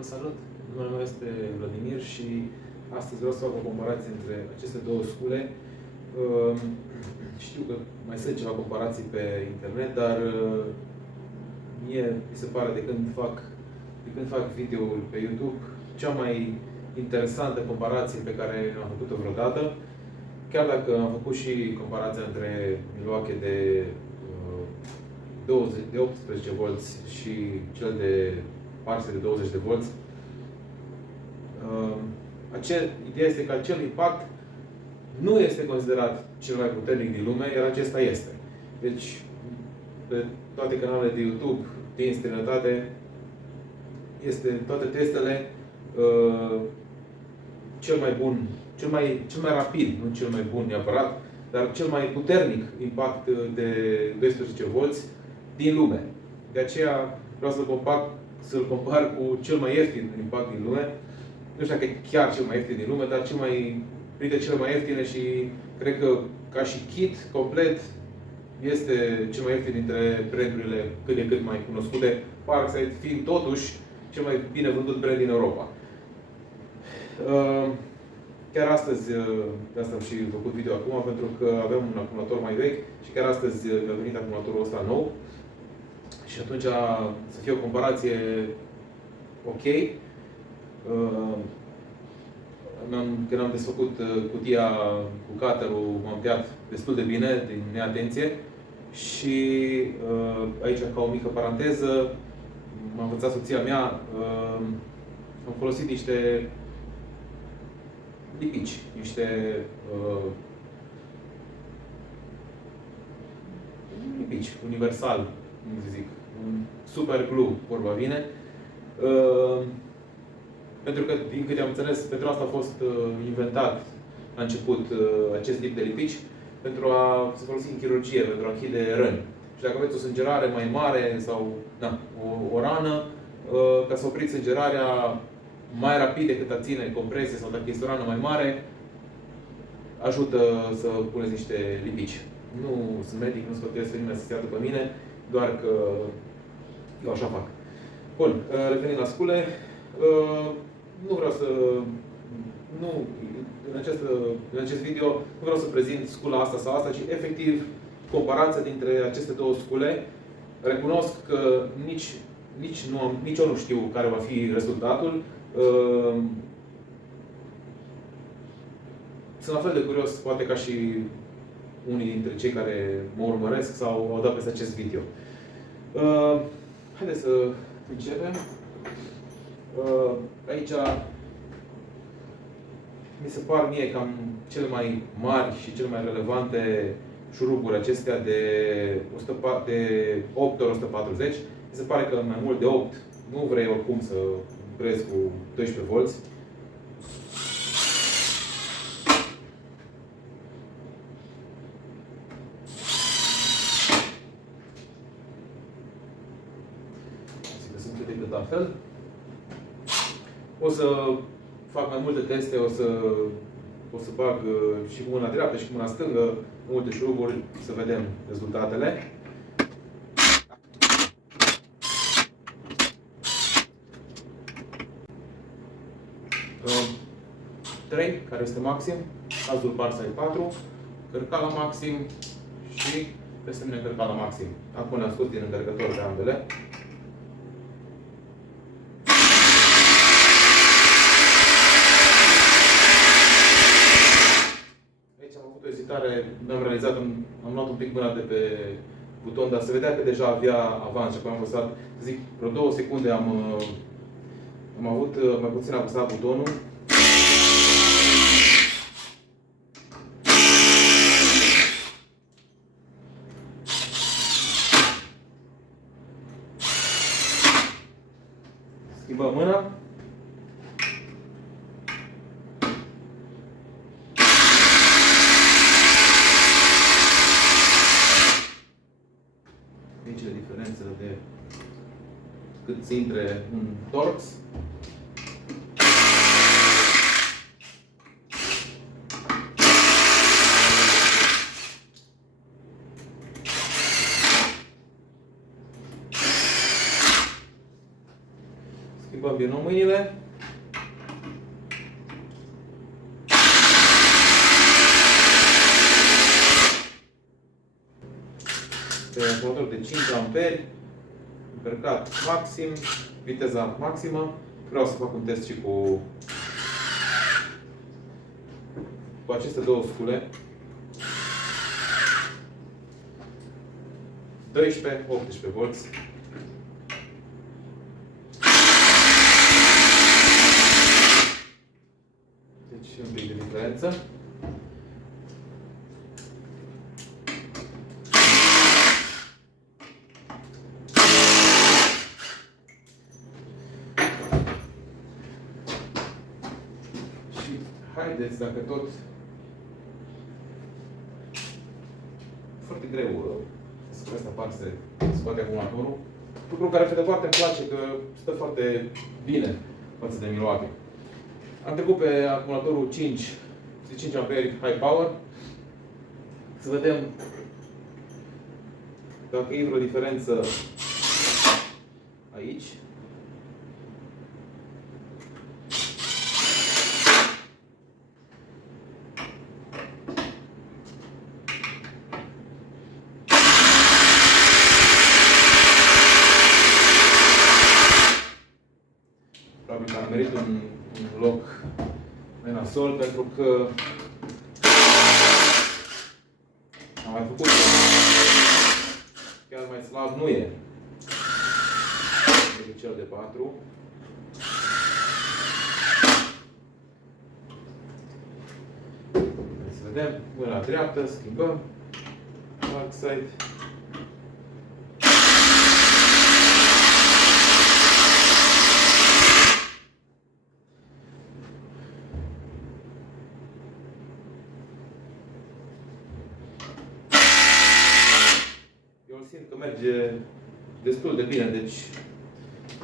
Vă salut! Numele meu este Vladimir și astăzi vreau să fac o comparație între aceste două scule. Știu că mai sunt ceva comparații pe internet, dar mie mi se pare de când fac videouri pe YouTube, cea mai interesantă comparație pe care am făcut-o vreodată. Chiar dacă am făcut și comparația între Milwaukee de 18 volți și cel de Parse de 20 de volți. Ideea este că acel impact nu este considerat cel mai puternic din lume, iar acesta este. Deci, pe toate canalele de YouTube din străinătate, toate testele, cel mai bun, cel mai rapid, nu cel mai bun neapărat, dar cel mai puternic impact de 12 volți din lume. De aceea vreau să-l compar cu cel mai ieftin impact din lume. Nu știu dacă e chiar cel mai ieftin din lume, dar printre cele mai ieftine și cred că ca și kit complet este cel mai ieftin dintre brandurile cât de cât mai cunoscute, Parkside fiind totuși cel mai bine vândut brand din Europa. Chiar astăzi, de asta am și făcut video acum, pentru că avem un acumulator mai vechi și chiar astăzi mi-a venit acumulatorul ăsta nou. Și atunci să fie o comparație ok. Când am desfăcut cutia cu cutter-ul, m-am tăiat destul de bine din neatenție. Și aici, ca o mică paranteză, m-a învățat soția mea, am folosit niște lipici, lipici universal, cum să zic, un super glue, vorba vine. Pentru că, din câte am înțeles, pentru asta a fost inventat la început acest tip de lipici, pentru a se folosi în chirurgie, pentru a închide răni. Și dacă aveți o sângerare mai mare sau o rană, ca să opriți sângerarea mai rapid decât a ține compresie sau dacă este o rană mai mare, ajută să puneți niște lipici. Nu sunt medic, nu sfătuiesc pe nimeni să se ia după mine, doar că eu așa fac. Bun, revenind la scule, nu vreau să... în acest video nu vreau să prezint scula asta sau asta, ci efectiv comparația dintre aceste două scule. Recunosc că nici eu nu știu care va fi rezultatul. Sunt la fel de curios, poate ca și unii dintre cei care mă urmăresc sau au dat peste acest video. Haideți să începem. Aici mi se par mie cam cele mai mari și cele mai relevante șuruburi acestea de 8 ori 140. Mi se pare că mai mult de 8 nu vrei oricum să lucrezi cu 12 volți. Sunt cât de cât la fel. O să fac mai multe teste, o să bag și cu mâna dreaptă și cu mâna stângă multe șuruburi, să vedem rezultatele. 3, care este maxim, cazul Parkside 4, cărcat la maxim și peste mine cărcat la maxim. Acum le-am scos din încărcător pe ambele. Aici am avut o ezitare, mi-am realizat, am luat un pic mâna de pe buton, dar se vedea că deja avea avans și apoi am lăsat, să zic, vreo 2 secunde am avut mai puțin apăsat butonul. Schimbăm mâna. Aici e diferența de cât se intre un torx. Schimbăm din nou mâinile. Pe acumulator de 5 amperi, încărcat maxim, viteza maximă. Vreau să fac un test și cu aceste două scule. 12-18 volți. Deci un pic de diferență. Și haideți, dacă tot foarte greu să asta par să scoate acumulatorul. Lucru care pe de parte îmi place că stă foarte bine față de Milwaukee. Am trecut pe acumulatorul 5 amperi high power. Să vedem dacă e vreo diferență aici. Probabil că am merit un loc mai nasol, pentru că am mai făcut chiar mai slab nu e decât cel de 4. Să vedem, mâna dreaptă, schimbăm dark side. Simt că merge destul de bine, deci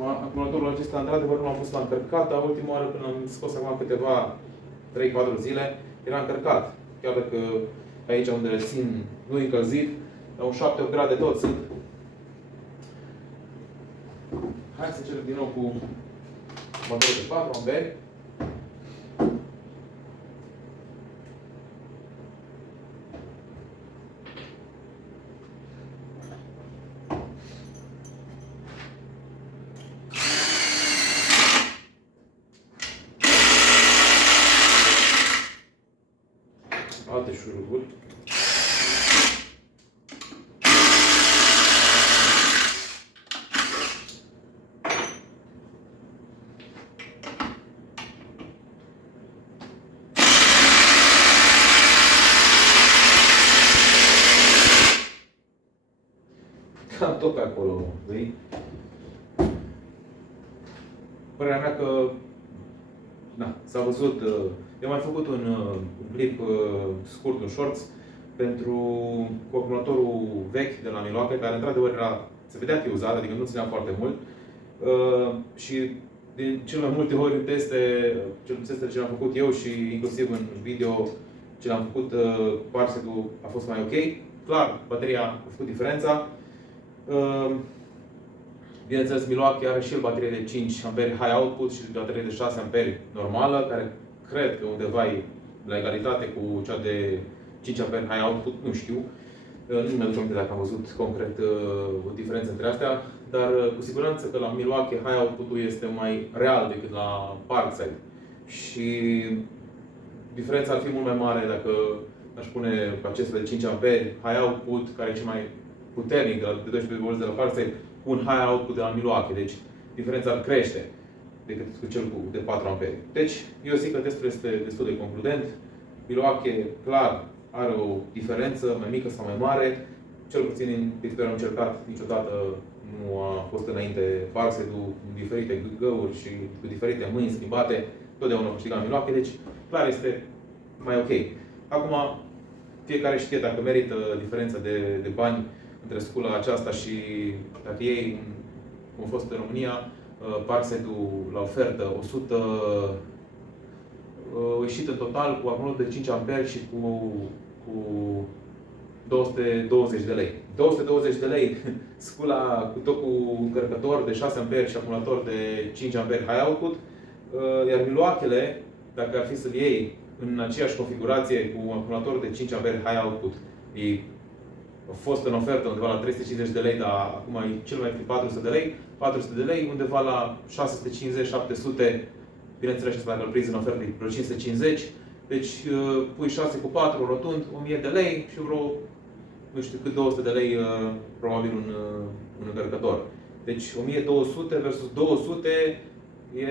acumulatorul acesta într-adevăr nu l-am pus la încărcat, dar ultima oară când am scos acum câteva 3-4 zile, era încărcat. Chiar dacă aici unde îl țin nu e încălzit, la un 7-8 grade tot sunt. Hai să încerc din nou cu motorul de 4 amperi. Alte șuruburi. Cam tot pe acolo, vei? Părerea mea că s-a văzut. Eu am mai făcut un clip scurt, un shorts, cu acumulatorul vechi de la Milwaukee, care într-adevăr se vedea că e uzat, adică nu ținea foarte mult. Și din cel mai multe ori în testele ce le-am făcut eu și inclusiv în video ce l-am făcut, parsetul a fost mai ok. Clar, bateria a făcut diferența. Bineînțeles, Milwaukee are și el baterie de 5 amperi high output și baterie de 6 amperi normală, care cred că undeva e la egalitate cu cea de 5 amperi high output, nu știu. Nu mi-aduc aminte dacă am văzut concret o diferență între astea, dar cu siguranță că la Milwaukee high output-ul este mai real decât la Parkside. Și diferența ar fi mult mai mare dacă aș pune acesta de 5 amperi high output, care e cel mai puternic de 12 V de la Parkside, cu un high output de la Milwaukee. Deci diferența ar crește decât cu cel de 4 amperi. Deci, eu zic că testul este destul de concludent. Milwaukee, clar, are o diferență mai mică sau mai mare. Cel puțin din câte am încercat, niciodată nu a fost înainte Parkside-ul cu diferite găuri și cu diferite mâini schimbate. Totdeauna câștiga Milwaukee, deci clar este mai ok. Acum, fiecare știe dacă merită diferența de bani între scula aceasta și dacă ei au fost în România, Parkside-ul la ofertă 100 ieșit în total cu acumulator de 5 amperi și cu 220 de lei. 220 de lei scula cu tot cu încărcător de 6 A și acumulator de 5 A high output. Iar Milwaukee-le, dacă ar fi să-l iei în aceeași configurație cu un acumulator de 5 A high output, a fost în ofertă undeva la 350 de lei, dar acum e cel mai 400 de lei. 400 de lei, undeva la 650-700, bineînțeles asta dacă îl prinzi în ofertă e vreo 550. Deci pui 6 cu 4 rotund, 1000 de lei și vreo, nu știu cât, 200 de lei probabil un încărcător. Deci 1200 versus 200 e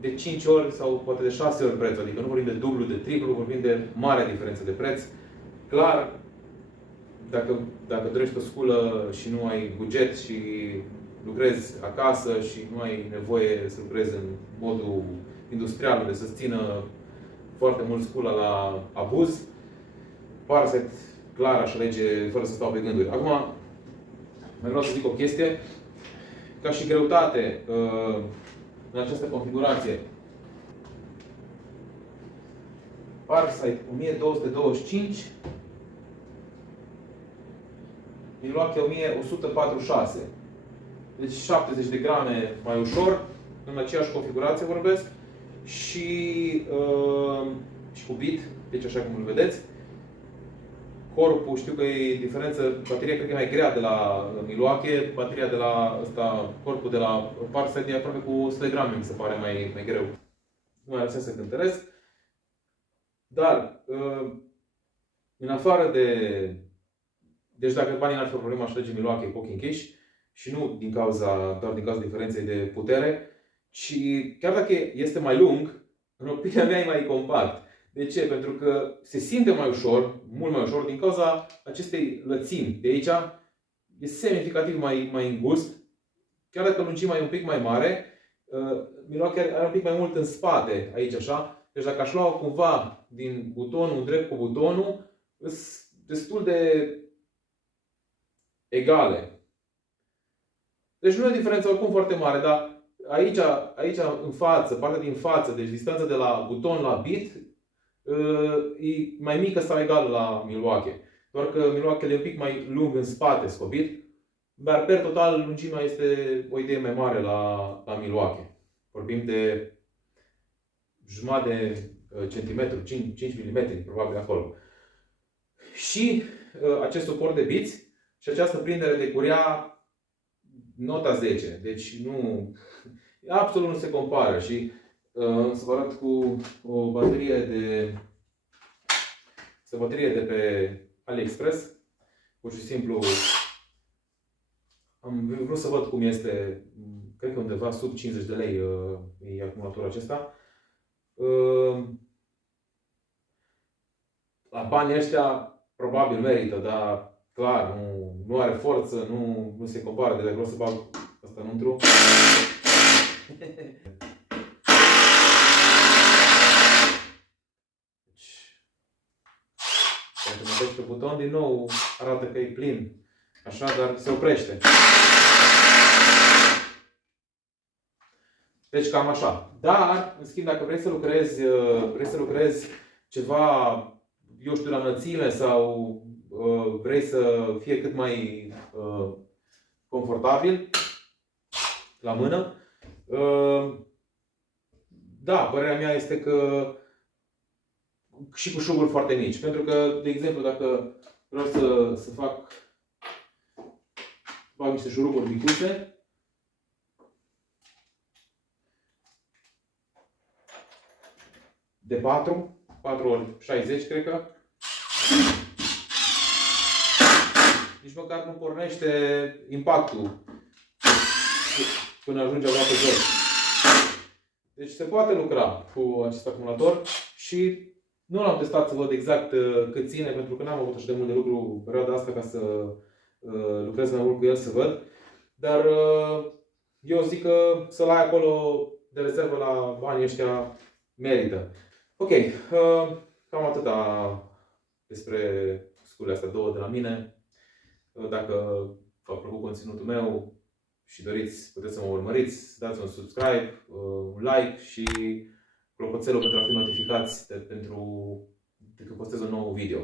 de 5 ori sau poate de 6 ori preț. Adică nu vorbim de dublu, de triplu, vorbim de mare diferență de preț. Clar, dacă dorești o sculă și nu ai buget și lucrezi acasă și nu ai nevoie să lucrezi în modul industrial, unde să-ți țină foarte mult scula la abuz, Parset clar aș alege fără să stau pe gânduri. Acum, mai vreau să zic o chestie. Ca și greutate în această configurație, Parset 1225, Milwaukee 1146. Deci 70 de grame mai ușor, în aceeași configurație vorbesc, și cu bit, deci așa cum îl vedeți. Corpul, știu că e diferență, bateria cred că e mai grea de la Milwaukee, bateria de la corpul de la Parset e aproape cu 100 de grame, mi se pare mai greu. Nu mai are sens să cântăresc. Dar, în afară de... Deci dacă banii n-ar fi o problemă, aș alege Milwaukee cu ochii închiși. Și nu doar din cauza diferenței de putere, ci chiar dacă este mai lung, în opinia mea e mai compact. De ce? Pentru că se simte mai ușor, mult mai ușor, din cauza acestei lățimi. De aici e semnificativ mai îngust. Chiar dacă lungimea e un pic mai mare, Milwaukee are un pic mai mult în spate, aici așa. Deci dacă aș lua cumva din butonul drept cu butonul, sunt destul de egale. Deci nu e o diferență oricum foarte mare, dar aici în față, partea din față, deci distanța de la buton la bit, e mai mică sau egală la Milwaukee. Doar că Milwaukee e un pic mai lung în spate scobit, dar per total lungimea este o idee mai mare la Milwaukee. Vorbim de jumătate de centimetru, 5 mm, probabil acolo. Și acest suport de biți și această prindere de curea nota 10. Deci absolut nu se compară. Și să vă arăt cu o baterie de pe AliExpress. Pur și simplu am vrut să văd cum este. Cred că undeva sub 50 de lei e acumulatorul acesta. La banii ăștia probabil merită, dar clar, nu are forță, nu se compară. De vreau să bag asta înăuntru. Dacă mă apeși pe buton, din nou arată că e plin. Așa, dar se oprește. Deci cam așa. Dar, în schimb, dacă vrei să lucrezi ceva, eu știu, la înălțime sau vrei să fie cât mai confortabil la mână, da, părerea mea este că și cu șuruburi foarte mici. Pentru că, de exemplu, dacă vreau să fac niște șuruburi micuțe, de 4 ori 60, cred că. Nici măcar nu pornește impactul până ajunge aproape jos. Deci se poate lucra cu acest acumulator și nu l-am testat să văd exact cât ține, pentru că n-am avut așa de mult de lucru în perioada asta ca să lucrez mai mult cu el să văd. Dar eu zic că să-l ai acolo de rezervă la banii ăștia merită. Ok, cam atâta despre sculele astea două de la mine. Dacă v-a plăcut conținutul meu și doriți, puteți să mă urmăriți, dați un subscribe, un like și clopoțelul pentru a fi notificați pentru că postez un nou video.